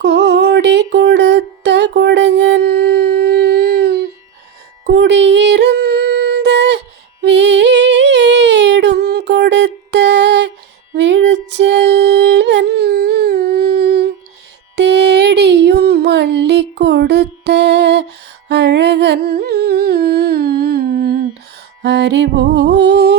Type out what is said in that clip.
கோடி கொடுத்த கொடைஞன் குடியிருந்த வீடும் கொடுத்த விழுச்செல்வன் தேடியும் அள்ளி கொடுத்த அழகன் அறிவூர்